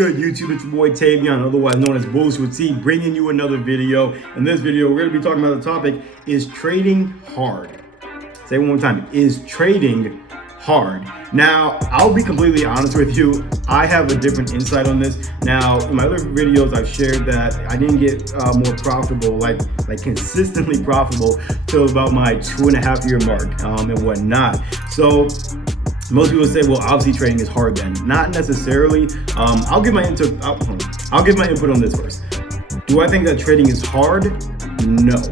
good, YouTube? It's your boy Tavion, otherwise known as Bullish with T, bringing you another video. In this video, we're going to be talking about the topic, is trading hard? Say it one more time, is trading hard? Now, I'll be completely honest with you, I have a different insight on this. Now, in my other videos, I've shared that I didn't get more profitable, like consistently profitable, till about my 2.5 year mark and whatnot. So most people say, well, obviously trading is hard then. Not necessarily. I'll give my input on this first. Do I think that trading is hard? No.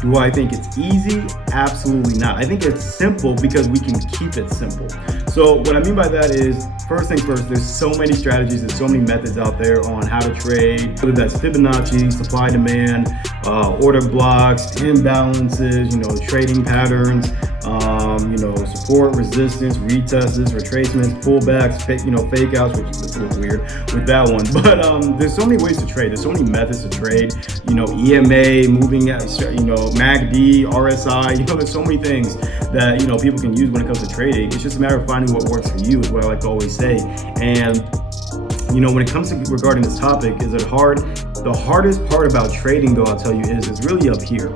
Do I think it's easy? Absolutely not. I think it's simple because we can keep it simple. So what I mean by that is, first things first, there's so many strategies, there's so many methods out there on how to trade, whether that's Fibonacci, supply demand, order blocks, imbalances, trading patterns, support, resistance, retests, retracements, pullbacks, fake outs, which is a little weird with that one. But there's so many ways to trade. There's so many methods to trade. EMA, moving at, MACD, RSI. There's so many things that people can use when it comes to trading. It's just a matter of finding what works for you, is what I like to always say. And when it comes to regarding this topic, is it hard? The hardest part about trading, though, I'll tell you, is it's really up here.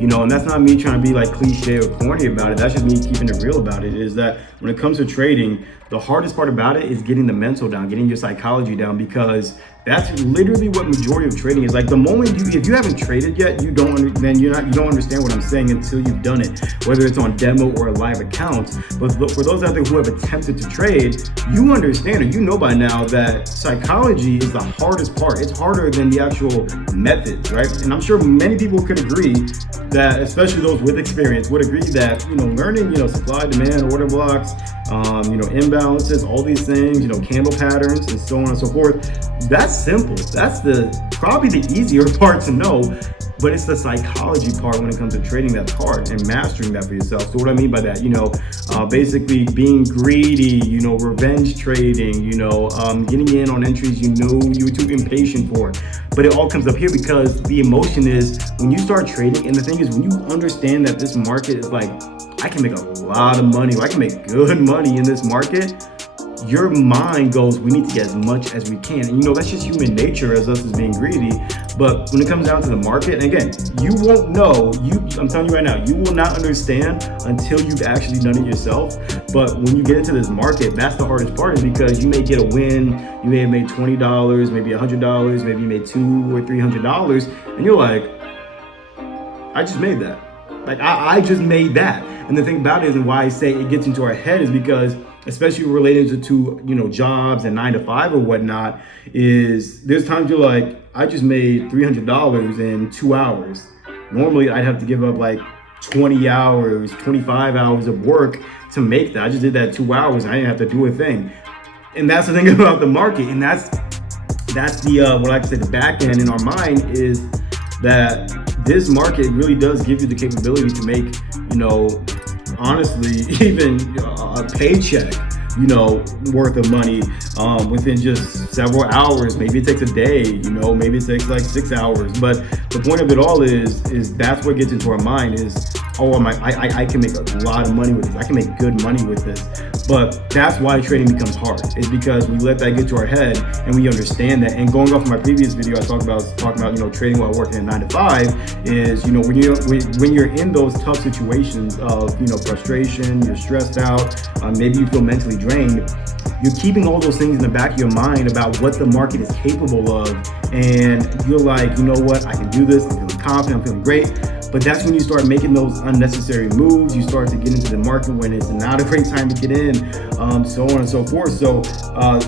And that's not me trying to be like cliche or corny about it. That's just me keeping it real about it, is that when it comes to trading, the hardest part about it is getting the mental down, getting your psychology down, because that's literally what majority of trading is. Like, the moment if you haven't traded yet, you don't understand what I'm saying until you've done it, whether it's on demo or a live account. But for those out there who have attempted to trade, you understand, or you know by now, that psychology is the hardest part. It's harder than the actual methods, right? And I'm sure many people could agree that, especially those with experience, would agree that learning supply, demand, order blocks, imbalances, all these things, candle patterns, and so on and so forth, that's simple. That's probably the easier part to know, but it's the psychology part when it comes to trading that's hard, and mastering that for yourself. So what I mean by that, basically being greedy, revenge trading, getting in on entries you're too impatient for. But it all comes up here because the emotion is when you start trading, and the thing is, when you understand that this market is like, I can make a lot of money, or I can make good money in this market, your mind goes, we need to get as much as we can. And that's just human nature as us as being greedy. But when it comes down to the market, and again, you won't know, I'm telling you right now, you will not understand until you've actually done it yourself. But when you get into this market, that's the hardest part, is because you may get a win, you may have made $20, maybe $100, maybe you made $200 or $300, and you're like, I just made that. Like, I just made that. And the thing about it is, and why I say it gets into our head, is because, especially related to jobs and 9 to 5 or whatnot, is there's times you're like, I just made $300 in 2 hours. Normally I'd have to give up like 20 hours, 25 hours of work to make that. I just did that 2 hours and I didn't have to do a thing. And that's the thing about the market. And that's the what I can say, the back end in our mind, is that this market really does give you the capability to make, honestly, even a paycheck, worth of money within just several hours. Maybe it takes a day, maybe it takes like 6 hours. But the point of it all is that's what gets into our mind, is, oh, I can make a lot of money with this. I can make good money with this. But that's why trading becomes hard, is because we let that get to our head and we understand that. And going off of my previous video, I talked about trading while working at 9 to 5, is when you're in those tough situations of frustration, you're stressed out, maybe you feel mentally drained, you're keeping all those things in the back of your mind about what the market is capable of, and you're like, you know what, I can do this, I'm feeling confident, I'm feeling great. But that's when you start making those unnecessary moves. You start to get into the market when it's not a great time to get in, so on and so forth. So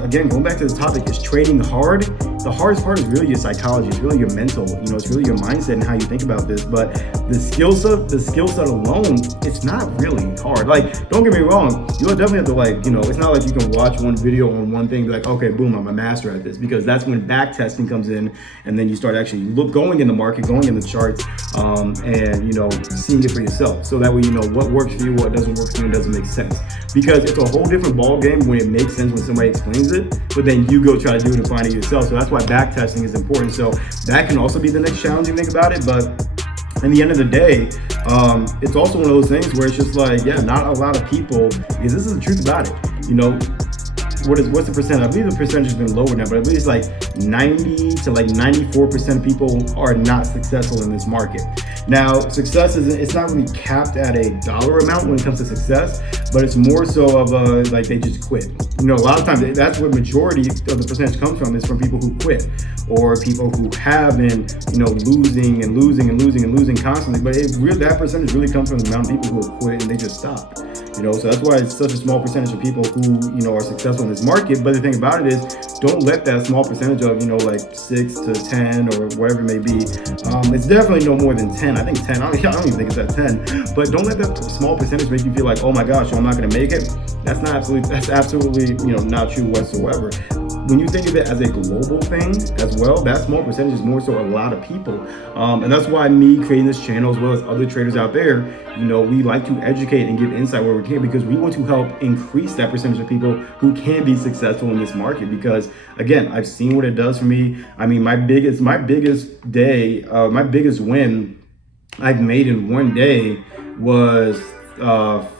again, going back to the topic, is trading hard? The hardest part is really your psychology. It's really your mental. It's really your mindset and how you think about this. But the skill set alone, it's not really hard. Like, don't get me wrong, you'll definitely have to it's not like you can watch one video on one thing, be like, okay, boom, I'm a master at this, because that's when back testing comes in, and then you start actually going in the market, going in the charts, and seeing it for yourself. So that way what works for you, what doesn't work for you, and doesn't make sense. Because it's a whole different ball game when it makes sense when somebody explains it, but then you go try to do it and find it yourself. So that's why back testing is important. So that can also be the next challenging thing about it. But in the end of the day, it's also one of those things where it's just like, yeah, not a lot of people, because this is the truth about it. what's the percent? I believe the percentage has been lower now, but I believe it's like 90 to like 94% of people are not successful in this market. Now, success it's not really capped at a dollar amount when it comes to success, but it's more so of like they just quit. You know, a lot of times that's what majority of the percentage comes from, is from people who quit, or people who have been, you know, losing and losing and losing and losing constantly. But that percentage really comes from the amount of people who have quit and they just stop. You know, so that's why it's such a small percentage of people who, you know, are successful in this market. But the thing about it is, don't let that small percentage of, you know, like 6 to 10 or whatever it may be. It's definitely no more than 10. I think 10. I don't even think it's at 10. But don't let that small percentage make you feel like, oh my gosh, I'm not going to make it. That's absolutely, you know, not true whatsoever. When you think of it as a global thing as well, that small percentage is more so a lot of people. And that's why me creating this channel, as well as other traders out there, you know, we like to educate and give insight where we can, because we want to help increase that percentage of people who can be successful in this market. Because again, I've seen what it does for me. I mean, my biggest win I've made in one day was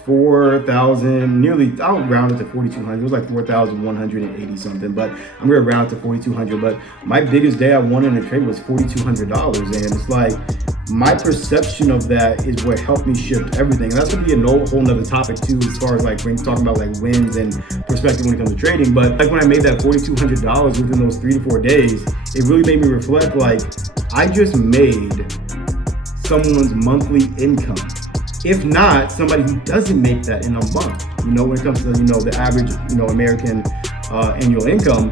4,000, nearly, I'll round it to 4,200. It was like 4,180 something, but I'm gonna round it to 4,200. But my biggest day I won in a trade was $4,200, and it's like my perception of that is what helped me shift everything. And that's gonna be a whole nother topic too, as far as like talking about like wins and perspective when it comes to trading. But like when I made that $4,200 within those 3 to 4 days, it really made me reflect, like I just made someone's monthly income. If not, somebody who doesn't make that in a month. You know, when it comes to, you know, the average, you know, American annual income,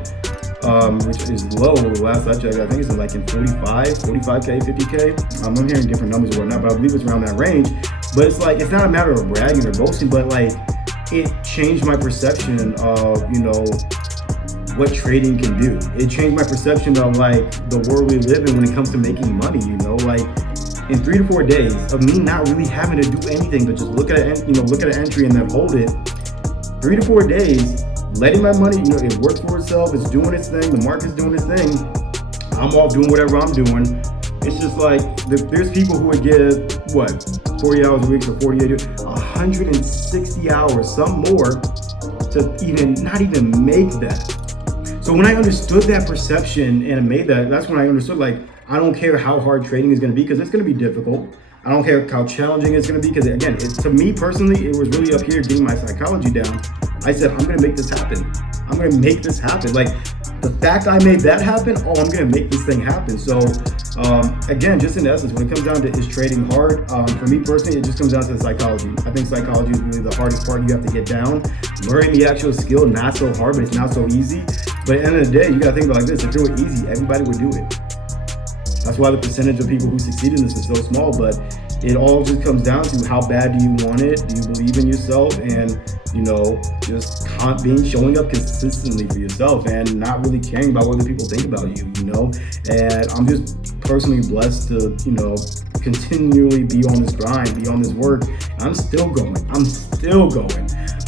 which is low. Last I checked, I think it's like in 45K, 50K. I'm hearing different numbers or whatnot, but I believe it's around that range. But it's like, it's not a matter of bragging or boasting, but like it changed my perception of, you know, what trading can do. It changed my perception of like the world we live in when it comes to making money, you know, like in 3 to 4 days of me not really having to do anything but just look at an entry and then hold it. 3 to 4 days, letting my money, you know, it works for itself. It's doing its thing. The market's doing its thing. I'm off doing whatever I'm doing. It's just like there's people who would give 40 hours a week or 48, 160 hours, some more, to not even make that. So when I understood that perception and I made that, that's when I understood, like, I don't care how hard trading is going to be, because it's going to be difficult. I don't care how challenging it's going to be, because again, to me personally, it was really up here getting my psychology down. I said, I'm going to make this happen. I'm going to make this happen. Like the fact I made that happen, I'm going to make this thing happen. So again, just in essence, when it comes down to is trading hard, for me personally, it just comes down to the psychology. I think psychology is really the hardest part you have to get down. Learning the actual skill, not so hard, but it's not so easy. But at the end of the day, you got to think about it like this. If it were easy, everybody would do it. That's why the percentage of people who succeed in this is so small, but it all just comes down to how bad do you want it? Do you believe in yourself? And, you know, just showing up consistently for yourself and not really caring about what other people think about you, you know? And I'm just personally blessed to, you know, continually be on this grind, be on this work. I'm still going.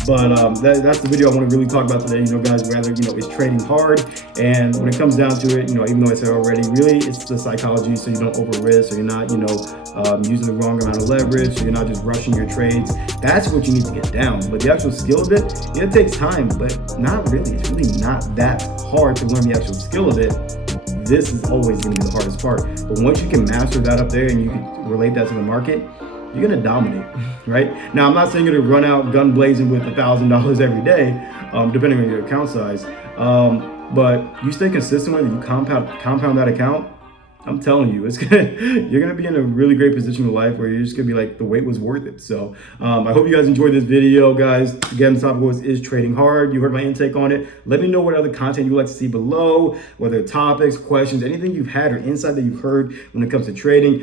But that's the video I want to really talk about today. You know, guys, rather, you know, it's trading hard. And when it comes down to it, you know, even though I said already, really it's the psychology, so you don't over risk, or you're not, you know, using the wrong amount of leverage, so you're not just rushing your trades. That's what you need to get down. But the actual skill of it takes time, but not really. It's really not that hard to learn the actual skill of it. This is always going to be the hardest part. But once you can master that up there and you can relate that to the market, you're going to dominate, right? Now, I'm not saying you're going to run out gun blazing with $1,000 every day, depending on your account size. But you stay consistent with it, you compound that account, I'm telling you, you're gonna be in a really great position in life where you're just gonna be like, the wait was worth it. So I hope you guys enjoyed this video, guys. Again, the topic is trading hard. You heard my intake on it. Let me know what other content you'd like to see below, whether topics, questions, anything you've had or insight that you've heard when it comes to trading.